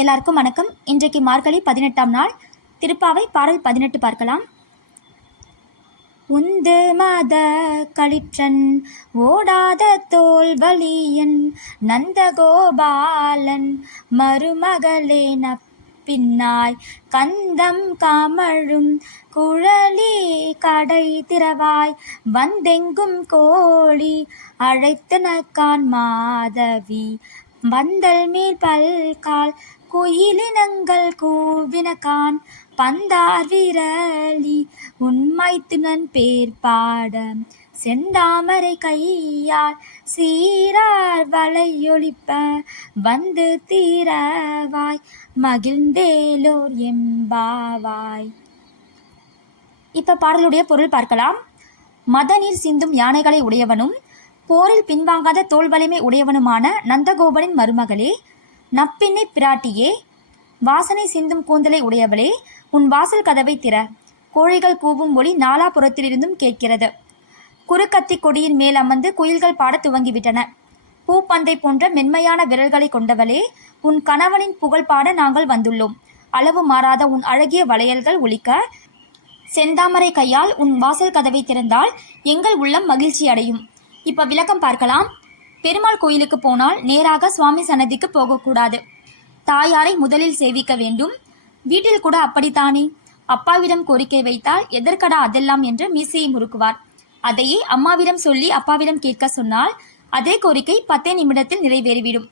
எல்லாருக்கும் வணக்கம். இன்றைக்கு மார்கழி 18ஆம் நாள். திருப்பாவை பாடல் 18 பார்க்கலாம். உந்து மத களிற்றன் ஓடாத தோல்வலியன் நந்தகோபாலன் மருமகளே நப்பின்னாய் கந்தம் கமழும் குழலி கடை திறவாய் வந்தெங்கும் கோழி அழைத்தனக்கான் மாதவி வந்தல் மேல் பல்கால் குயிலினங்கள் கூவினகான் பந்தார் விரலி உண்மைத்துனன் பேர் பாட செந்தாமரை கையால் சீரார் வளையொலிப்ப வந்து தீரவாய் மகிழ்ந்தேலோர் எம்பாவாய். இப்ப பாடலுடைய பொருள் பார்க்கலாம். மதநீர் சிந்தும் யானைகளை உடையவனும் போரில் பின்வாங்காத தோல் வலிமை உடையவனுமான நந்தகோபனின் மருமகளே, நப்பின்னை பிராட்டியே, வாசனை சிந்தும் கூந்தலை உடையவளே, உன் வாசல் கதவை திற. கோழிகள் கூவும் ஒளி நாலாபுறத்திலிருந்தும் கேட்கிறது. குறுக்கத்தி கொடியின் மேல் அமர்ந்து குயில்கள் பாட துவங்கிவிட்டன. பூப்பந்தை போன்ற மென்மையான விரல்களை கொண்டவளே, உன் கணவனின் புகழ் பாட நாங்கள் வந்துள்ளோம். அளவு மாறாத உன் அழகிய வளையல்கள் ஒலிக்க செந்தாமரை கையால் உன் வாசல் கதவை திறந்தால் எங்கள் உள்ளம் மகிழ்ச்சி அடையும். இப்ப விளக்கம் பார்க்கலாம். பெருமாள் கோயிலுக்கு போனால் நேராக சுவாமி சன்னதிக்கு போகக்கூடாது. தாயாரை முதலில் சேவிக்க வேண்டும். வீட்டில் கூட அப்படித்தானே. அப்பாவிடம் கோரிக்கை வைத்தால் எதற்கடா அதெல்லாம் என்று மீசையை முறுக்குவார். அதையே அம்மாவிடம் சொல்லி அப்பாவிடம் கேட்க சொன்னால் அதே கோரிக்கை 10 நிமிடத்தில் நிறைவேறிவிடும்.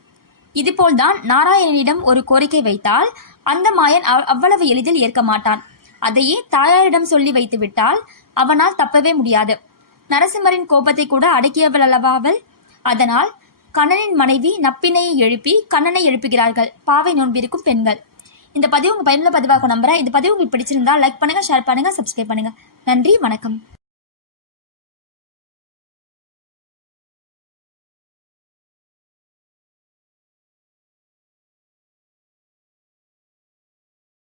இதுபோல்தான் நாராயணனிடம் ஒரு கோரிக்கை வைத்தால் அந்த மாயன் அவ்வளவு எளிதில் ஏற்க மாட்டான். அதையே தாயாரிடம் சொல்லி வைத்து விட்டால் அவனால் தப்பவே முடியாது. நரசிம்மரின் கோபத்தை கூட அடக்கியவள் அல்லவா அவள். அதனால் கண்ணனின் மனைவி நப்பினையை எழுப்பி கண்ணனை எழுப்புகிறார்கள் பாவை நோன்பிருக்கும் பெண்கள். இந்த பதிவு உங்க பயனுள்ள பதிவாக நம்புறேன். இந்த பதிவு உங்களுக்கு பிடிச்சிருந்தா லைக் பண்ணுங்க, ஷேர் பண்ணுங்க, சப்ஸ்கிரைப் பண்ணுங்க. நன்றி, வணக்கம்.